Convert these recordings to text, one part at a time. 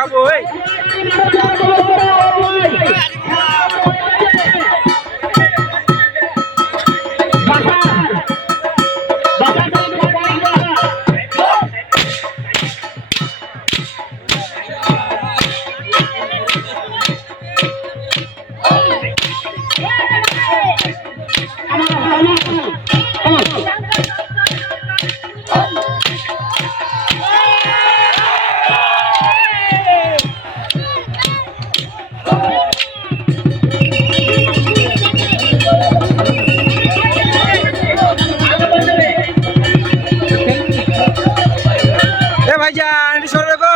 খাবো এই ভাইজান সরে রাখো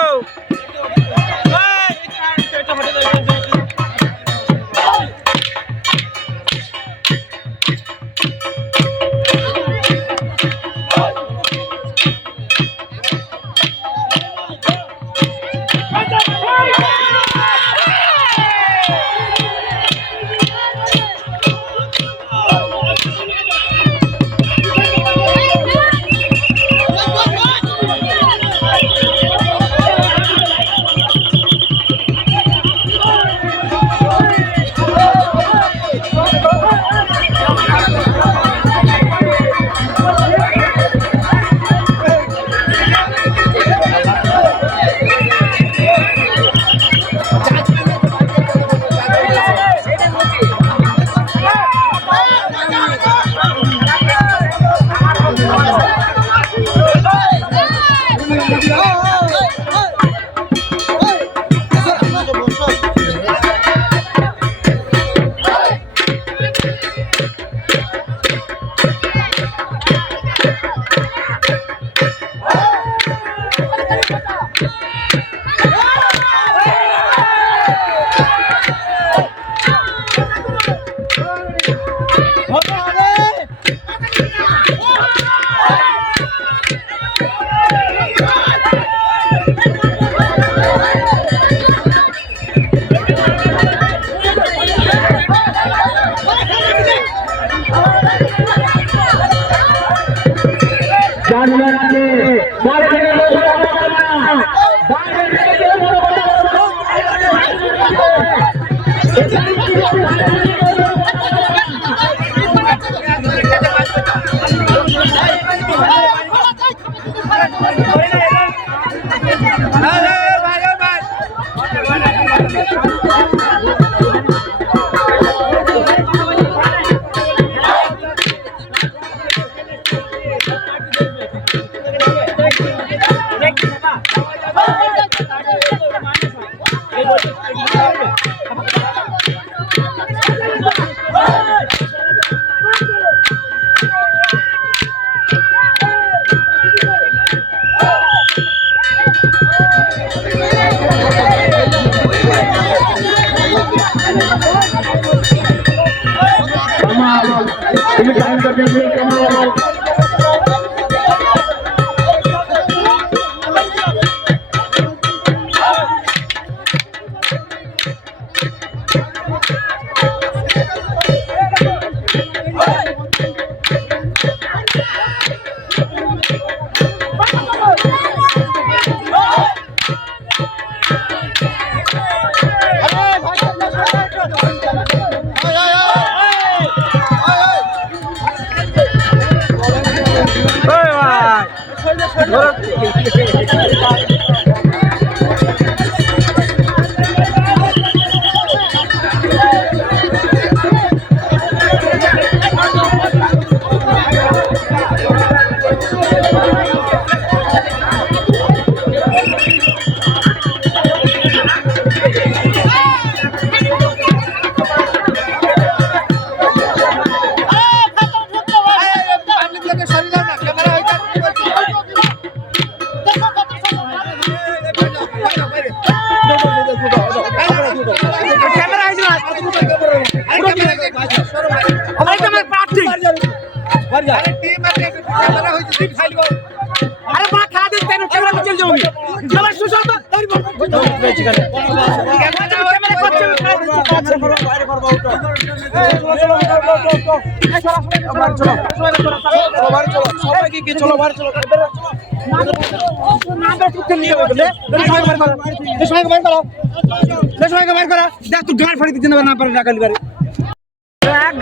চলো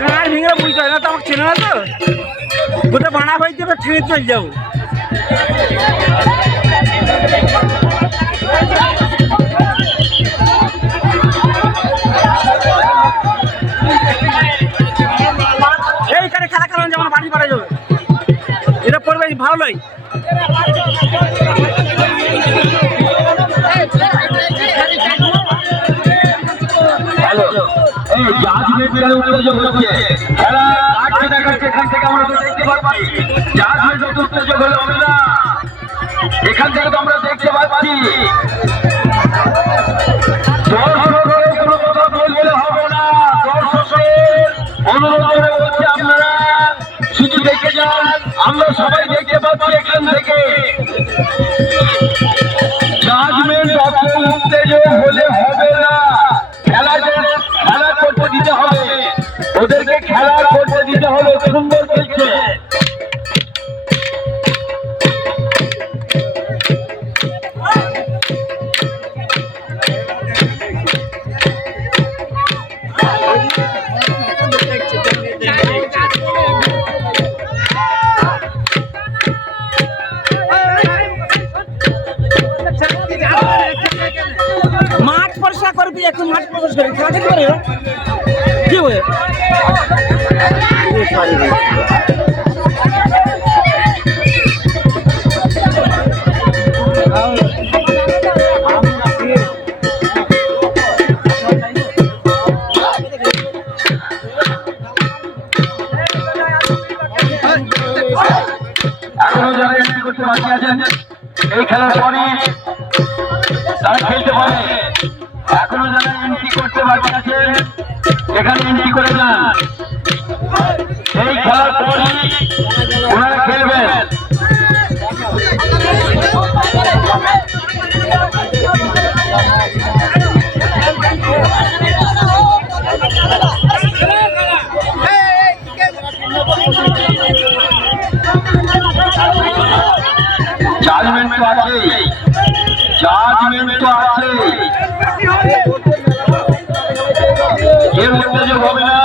গাঁড় ভেঙে বুঝতে হয় না তো, আমাকে চেনে না তো, গোটা বানা হয়ে যাবে, ঠেঙে চলে যাবো। এইখানে খেলা খেলা যেমন বাড়ি পাড়া যাবে, এটা পড়বে ভালো নয়। এখান থেকে তো আমরা দেখতে পাচ্ছি অনুরোধ হচ্ছে আপনারা শুধু দেখে যান, আমরা সবাই দেখতে পাচ্ছি এখান থেকে জাজমেন্ট অত উত্তেজক হলে হবে না, খেলা করতে দিতে হবে, ওদেরকে খেলা করতে দিতে হবে, সুন্দর খেলছে। মাঠ পরিষ্কার করবি, এখন মাঠ পরিষ্কার খেলা খেলতে পারে কি হয়ে এখনো যারা এন্ট্রি করতে বাকি আছেন এই খেলার পরে তারা খেলতে পারে। এখনো যারা এন্ট্রি করতে বাকি আছেন এখানে এন্ট্রি করে যান, এই খেলার পরে ওনারা খেলবেন। জাজমেন্ট তো আছে, জাজমেন্ট তো আছে, এর মধ্যে যে হবে না।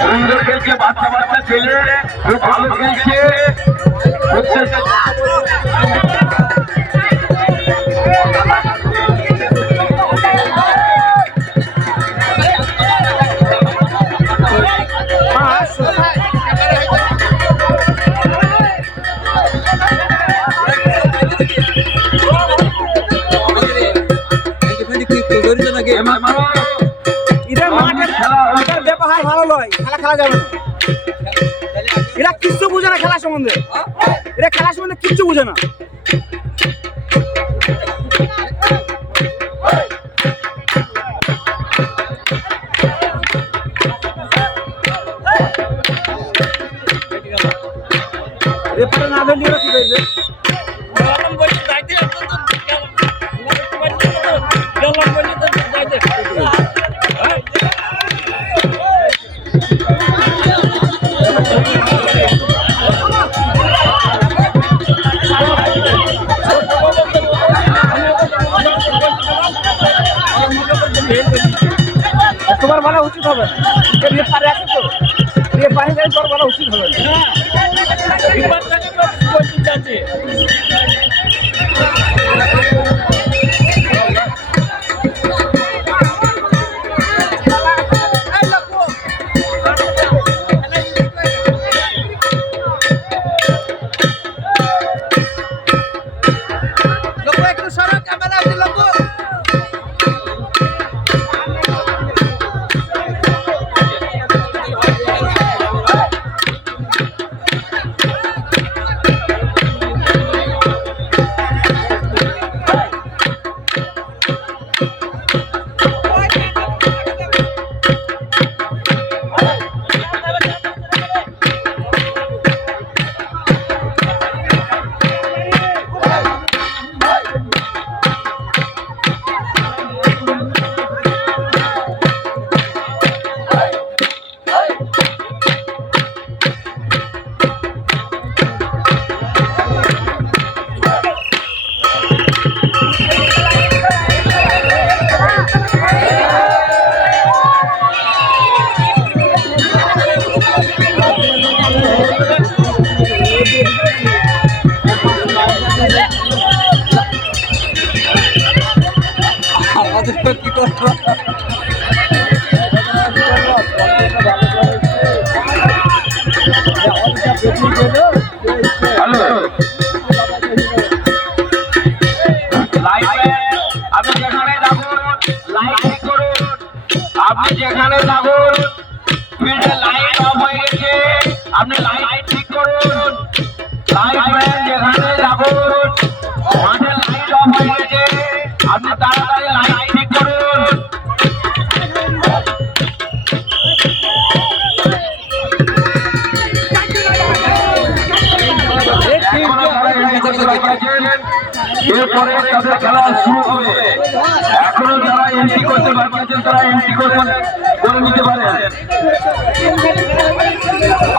সুন্দর খেলছে, বাচ্চা বাচ্চা ছেলে খুব ভালো খেলছে। ব্যবহার ভালো নয়, খেলা খেলা যাবে না। এরা কিচ্ছু বুঝে না খেলা সম্বন্ধে, এরা খেলা সম্বন্ধে কিচ্ছু বুঝে না। রেফারি না ধরলে কি করবে? তোমার বলা উচিত হবে, রেফারি আছে তো, রেফারি তোর বলা উচিত হবে। কি করবো? হ্যালো আপনি যেখানে থাকুন লাইট ঠিক করুন। আপনি যেখানে থাকুন ফিল্ডে লাইট অফ হয়ে গেছে, আপনি লাইট ঠিক করুন। লাইটম্যান যেখানে থাকুন মাঠে লাইট অফ হয়ে গেছে, আপনি তাড়াতাড়ি লাইট ঠিক করুন। এরপরে তাদের খেলা শুরু হবে। এখনো যারা এন্ট্রি করতে বাকি আছেন তারা এন্ট্রি করে নিতে পারেন।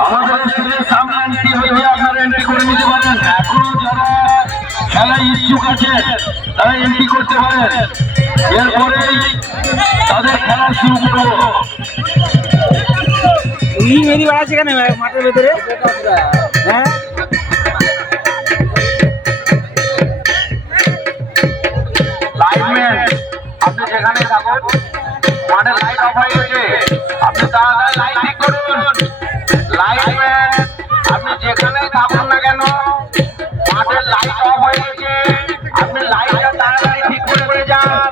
আমাদের স্টেজের সামনে এন্ট্রি হয়ে আপনারা এন্ট্রি করে নিতে পারেন। এখনো যারা খেলায় ইচ্ছুক আছে তারা এন্ট্রি করতে পারেন। এরপরেই তাদের খেলা শুরু করবো। মেরি বাড়াচ্ছে কেন মাঠের ভেতরে? হ্যাঁ লাইটম্যান আপনি যেখানে থাকুন মাঠে লাইট অফ হয়ে গেছে, আপনি তাড়াতাড়ি লাইট ঠিক করুন। লাইটম্যান আপনি যেখানে থাকুন না কেন মাঠে লাইট অফ হয়ে গেছে, আপনি লাইটটা তাড়াতাড়ি ঠিক করে যান।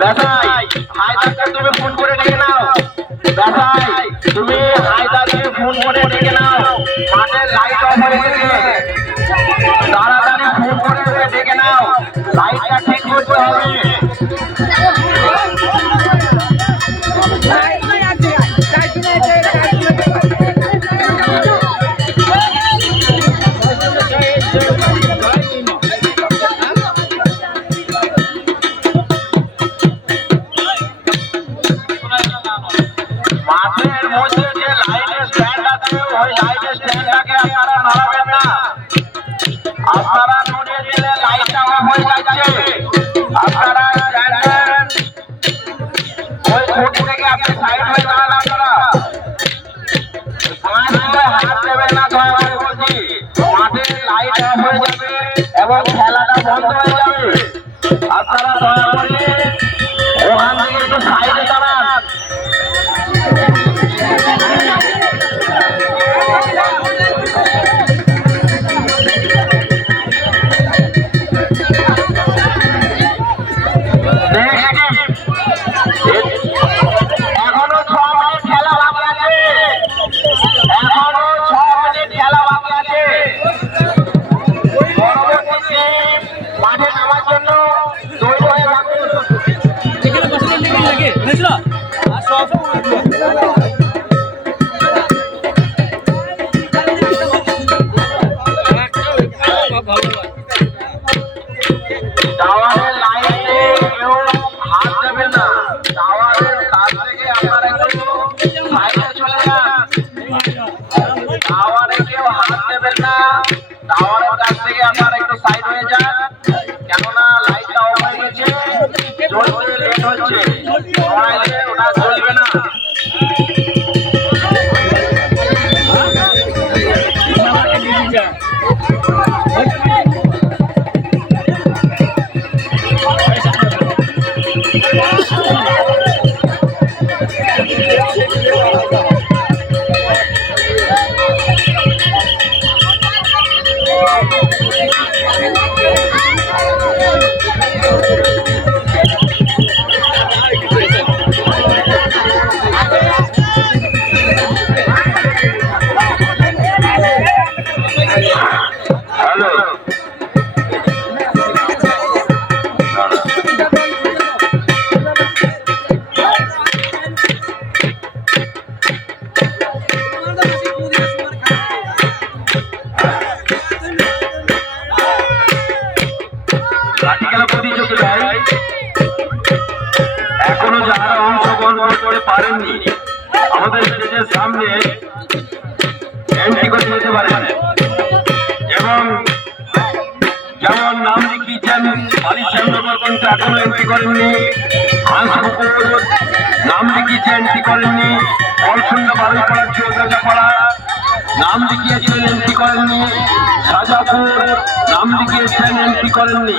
দাদাই হায়দারকে তুমি ফোন করে ডেকে নাও। দাদাই তুমি হায়দারকে ফোন করে ডেকে নাও, মাঠে লাইট অফ হয়ে গেছে, তাড়াতাড়ি ফোন করে ডেকে নাও, লাইটটা ঠিক করতে হবে। মাঠের মধ্যে যে লাইটের স্ট্যান্ড আছে ওই লাইটের স্ট্যান্ডটাকে আপনারা নড়াবেন না। আপনারা নড়িয়ে দিলে লাইটটা অফ হয়ে যাচ্ছে। আপনারা জানেন ওই কোট থেকে আপনি সাইড হয়ে যান। আপনারা হাত দেবেন না, দয়া করে বলছি। মাঠে লাইট অফ হয়ে যাবে এবং খেলাটা বন্ধ হয়ে যাবে। আপনারা দয়া করে ওখান থেকে একটু সাইডে দাঁড়ান। এখনো 6 মিনিট খেলা বাকি আছে, এখনো 6 মিনিট খেলা বাকি আছে। পরবর্তী টিম মাঠে নামার জন্য তৈরি হয়ে থাকুন। টাওয়ারের লাইনে কেউ হাত দেবেন না। টাওয়ারের কাছ থেকে আপনারা একটু সাইডে চলে যান। টাওয়ারে কেউ হাত দেবেন না। টাওয়ারের কাছ থেকে আপনারা একটু সাইড হয়ে যান, কেননা লাইটটা অফ হয়ে গেছে, জ্বলতে লেট হচ্ছে। নড়াইলে ওটা জ্বলবে না। এখনো যারা অংশগ্রহণ করতে পারেননি আমাদের স্টেজের সামনে এন্ট্রি করে যেতে পারেন এবং যেমন নাম লিখিয়েছেন বালিচন্দ্র কিন্তু এখনো এন্ট্রি করেননি, হাঁসপুকুর নাম লিখিয়েছে এন্ট্রি করেননি, কলসুন্দ বালুপাড়া চৌদাপাড়া নাম লিখিয়েছেন, এন্ট্রি করেননি। সাজাপুর নাম লিখিয়েছেন, এন্ট্রি করেননি।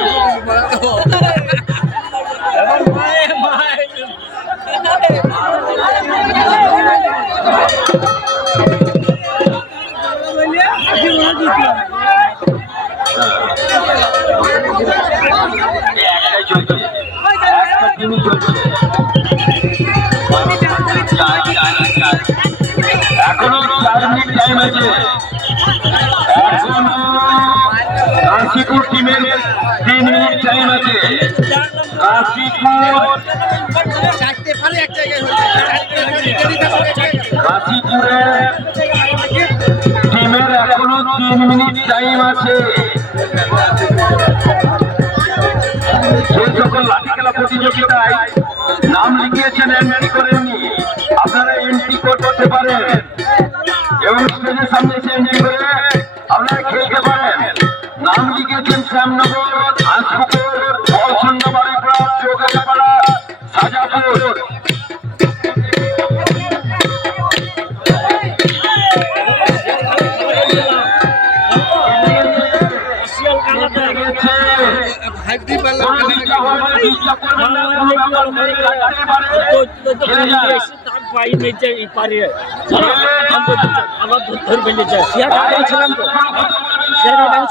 একটাই চলছে, একটা টিমই চলছে। এখনো 4 মিনিট টাইম আছে। এখনো কাশীপুর টিমের 3 মিনিট টাইম আছে। কাশীপুরের টিমের এখনো 3 মিনিট টাইম আছে। যে সকল লাঠি খেলা প্রতিযোগিতায় নাম লিখিয়েছেন, এন্ট্রি করেননি, আপনারা এন্ট্রি করতে পারেন এবং স্টেজের সামনে এসে এন্ট্রি করে আপনারা খেলতে পারেন। নাম লিখিয়েছেন শ্যামনগর, হাঁসপুকুর, বলসন্ড, বাড়িপাড়া, চৌগাছাপাড়া, সাজাপুর।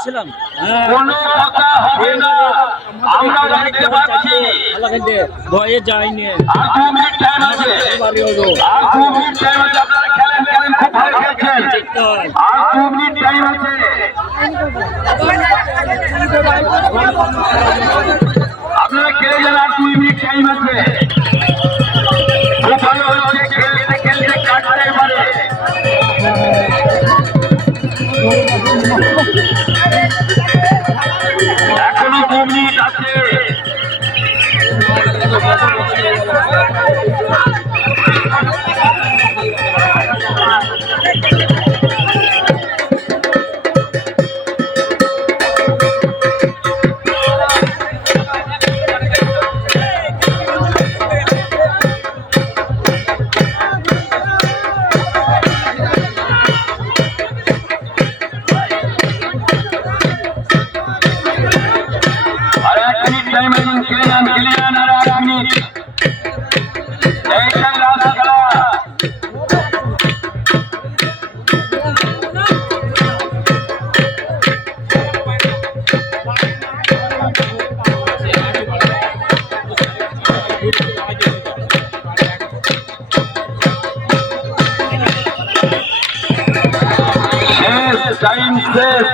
ছিলাম ভয়ে যায়নি। আপনারা খেলে যান, আর 2 মিনিট টাইম আছে। খুব ভালো হচ্ছে, খেলতে খেলতে কাটতে পারে। এখনো 2 মিনিট আছে। আর 1 মিনিট টাইম আছে, খেলে যান আর 1 মিনিট। এইটাই লাস্ট খেলা। শেষ, টাইম শেষ।